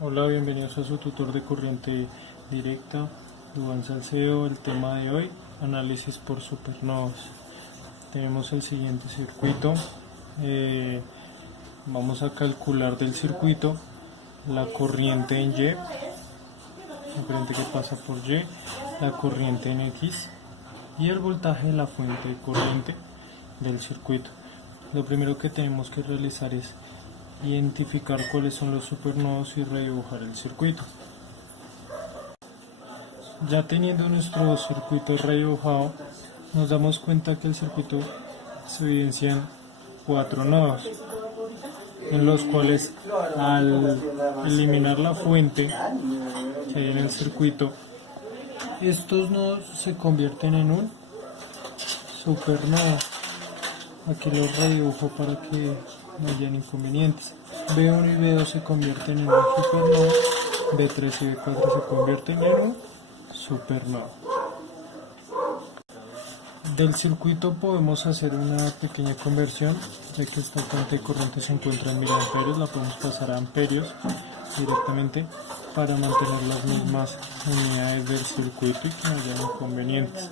Hola, bienvenidos a su tutor de corriente directa, Duván Salcedo. El tema de hoy, análisis por supernovas. Tenemos el siguiente circuito. Vamos a calcular del circuito la corriente en Y, la corriente que pasa por Y, la corriente en X y el voltaje de la fuente de corriente del circuito. Lo primero que tenemos que realizar es identificar cuáles son los supernodos y redibujar el circuito. Ya teniendo nuestro circuito redibujado, nos damos cuenta que el circuito se evidencia en 4 nodos, en los cuales al eliminar la fuente que hay en el circuito, estos nodos se convierten en un supernodo. Aquí los redibujo para que no hayan inconvenientes. B1 y B2 se convierten en un supernodo, B3 y B4 se convierten en un supernodo. Del circuito podemos hacer una pequeña conversión, ya que esta fuente de corriente se encuentra en miliamperios, la podemos pasar a amperios directamente para mantener las mismas unidades del circuito y que no haya inconvenientes.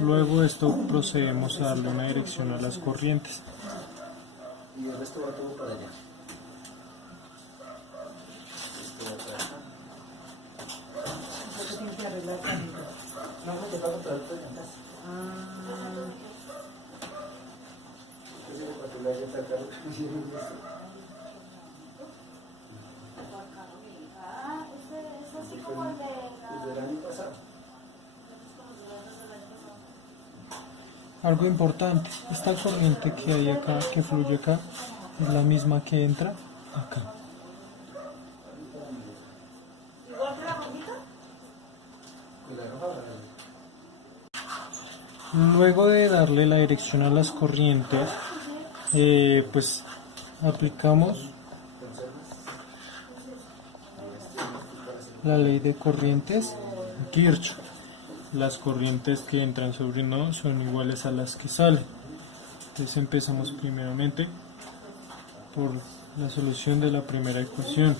Luego de esto procedemos a darle una dirección a las corrientes. Y el resto va todo para allá. Esto tiene que arreglar también. No, no te pago todo el cantas. Ese es el particular ya está caro. Es así como el del año pasado. Algo importante, esta corriente que hay acá, que fluye acá, es la misma que entra acá. ¿Igual que la rojita? Luego de darle la dirección a las corrientes, pues aplicamos la ley de corrientes Kirchhoff. Las corrientes que entran sobre un nodo son iguales a las que salen. Entonces empezamos primeramente por la solución de la primera ecuación.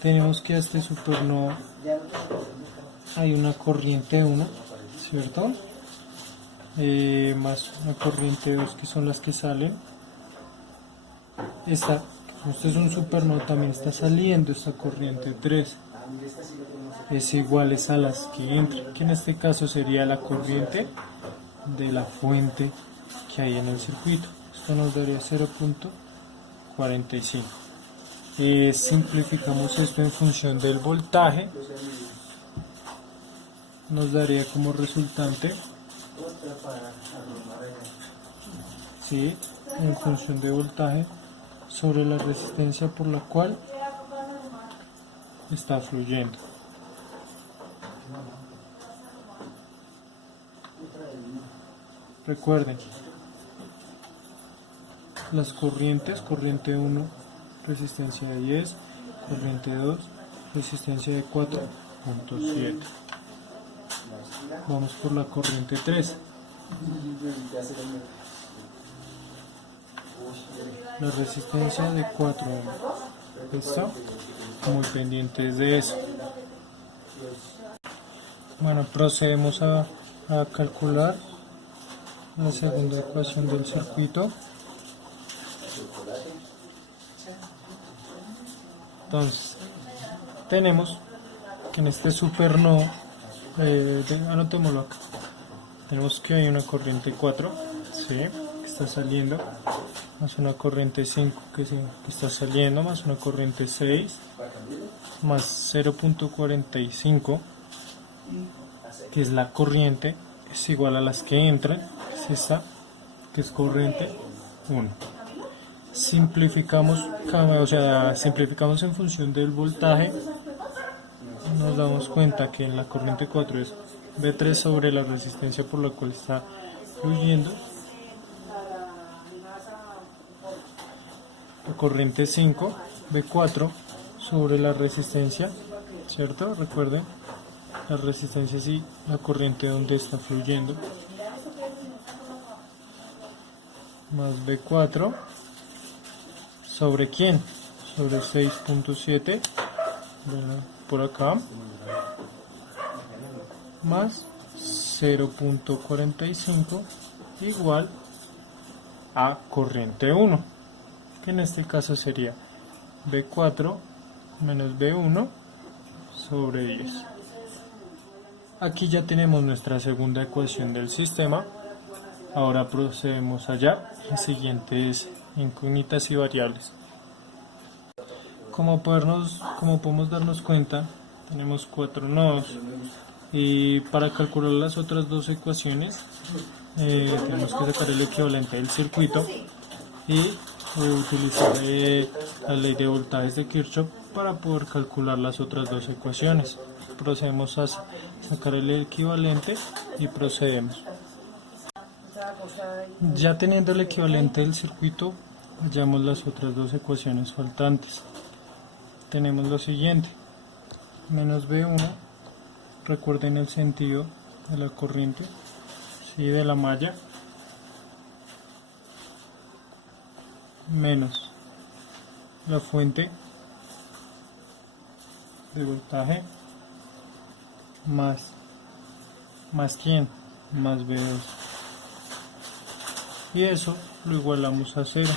Tenemos que a este supernodo hay una corriente 1, ¿cierto? Más una corriente 2 que son las que salen. Esta, como este es un supernodo, también está saliendo esta corriente 3. Es iguales a las que entran, que en este caso sería la corriente de la fuente que hay en el circuito. Esto nos daría 0.45. Simplificamos esto en función del voltaje, nos daría como resultante, ¿sí?, en función de voltaje sobre la resistencia por la cual está fluyendo. Recuerden, las corrientes, corriente 1, resistencia de 10, corriente 2, resistencia de 4.7. Vamos por la corriente 3. La resistencia de 4 ohms. ¿Listo? Muy pendientes de eso. Bueno, procedemos a calcular la segunda ecuación del circuito. Entonces, tenemos que en este supernodo, anotémoslo acá, tenemos que hay una corriente 4, ¿sí?, que está saliendo, más una corriente 5 que está saliendo, más una corriente 6, más 0.45, que es la corriente, es igual a las que entran, es esta, que es corriente 1. Simplificamos en función del voltaje, nos damos cuenta que en la corriente 4 es B3 sobre la resistencia por la cual está fluyendo, la corriente 5, B4 sobre la resistencia, ¿cierto? Recuerden, la resistencia es la corriente donde está fluyendo, más B4 sobre ¿quién? Sobre 6.7 por acá, más 0.45 igual a corriente 1, que en este caso sería B4 menos B1 sobre 10. Aquí ya tenemos nuestra segunda ecuación del sistema. Ahora procedemos allá. El siguiente es incógnitas y variables. Como podemos darnos cuenta, tenemos 4 nodos. Y para calcular las otras dos ecuaciones, tenemos que sacar el equivalente del circuito y utilizar la ley de voltajes de Kirchhoff para poder calcular las otras dos ecuaciones. Procedemos a sacar el equivalente y procedemos. Ya teniendo el equivalente del circuito, hallamos las otras dos ecuaciones faltantes. Tenemos lo siguiente: menos B1, recuerden el sentido de la corriente, ¿sí? De la malla, menos la fuente de voltaje, más ¿quién? Más B2. Y eso lo igualamos a 0.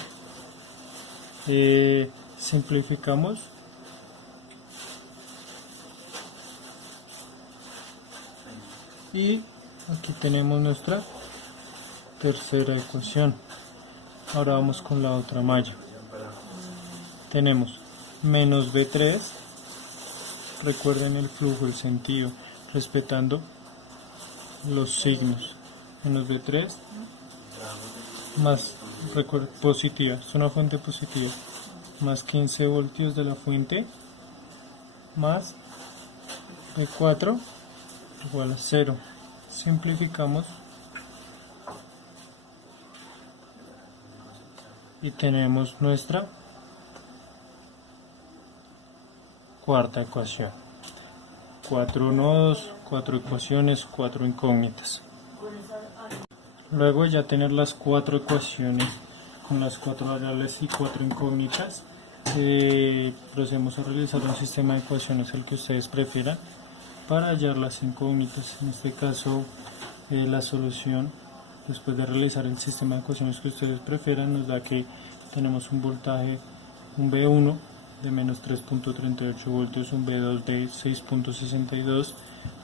Simplificamos y aquí tenemos nuestra tercera ecuación. Ahora vamos con la otra malla. Tenemos menos B3, recuerden el flujo, el sentido, respetando los signos. Menos B3 más, recuerden, positiva, es una fuente positiva, más 15 voltios de la fuente, más B4 igual a 0. Simplificamos y tenemos nuestra cuarta ecuación. 4 nodos, 4 ecuaciones, 4 incógnitas. Luego de ya tener las 4 ecuaciones con las 4 variables y 4 incógnitas, procedemos a realizar un sistema de ecuaciones, el que ustedes prefieran, para hallar las incógnitas. En este caso, la solución, después de realizar el sistema de ecuaciones que ustedes prefieran, nos da que tenemos un voltaje, un B1 de menos 3.38 voltios, un B2 de 6.62,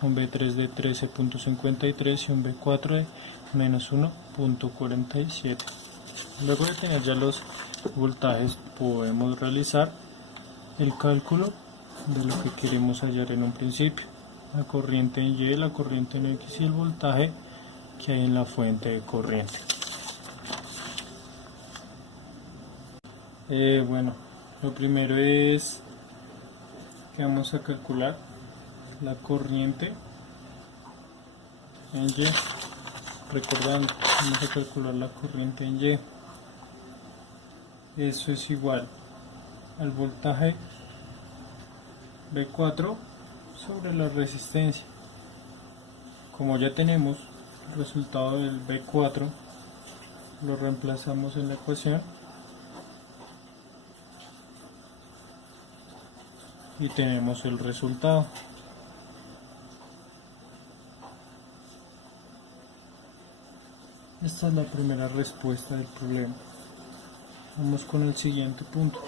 un B3 de 13.53 y un B4 de menos 1.47. Luego de tener ya los voltajes, podemos realizar el cálculo de lo que queremos hallar en un principio: la corriente en Y, la corriente en X y el voltaje que hay en la fuente de corriente. Bueno, lo primero es que vamos a calcular la corriente en Y. Recordando, vamos a calcular la corriente en Y. Eso es igual al voltaje B4 sobre la resistencia. Como ya tenemos el resultado del B4, lo reemplazamos en la ecuación y tenemos el resultado. Esta es la primera respuesta del problema. Vamos con el siguiente punto.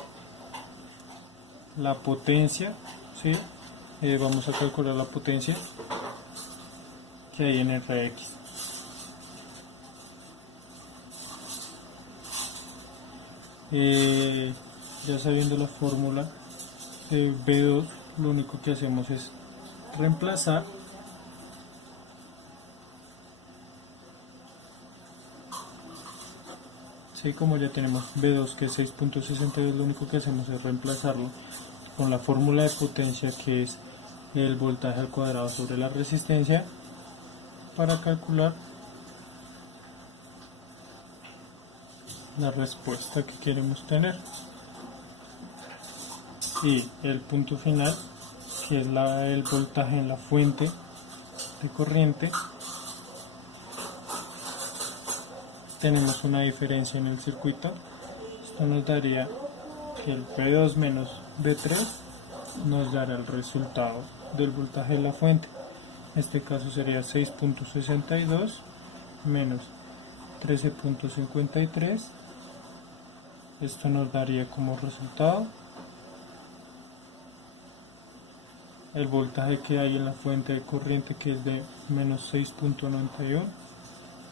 La potencia, ¿sí? Vamos a calcular la potencia que hay en Rx. Ya sabiendo la fórmula de B2, lo único que hacemos es reemplazar Sí, como ya tenemos B2 que es 6.62, lo único que hacemos es reemplazarlo con la fórmula de potencia, que es el voltaje al cuadrado sobre la resistencia, para calcular la respuesta que queremos tener. Y el punto final, que es el voltaje en la fuente de corriente. Tenemos una diferencia en el circuito. Esto nos daría que el P2 menos B3 nos dará el resultado del voltaje de la fuente. En este caso sería 6.62 menos 13.53. Esto nos daría como resultado el voltaje que hay en la fuente de corriente, que es de menos 6.91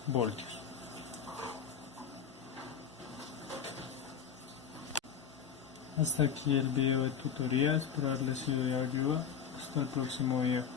voltios. Hasta aquí el video de tutoría, espero haberles sido de ayuda. Hasta el próximo video.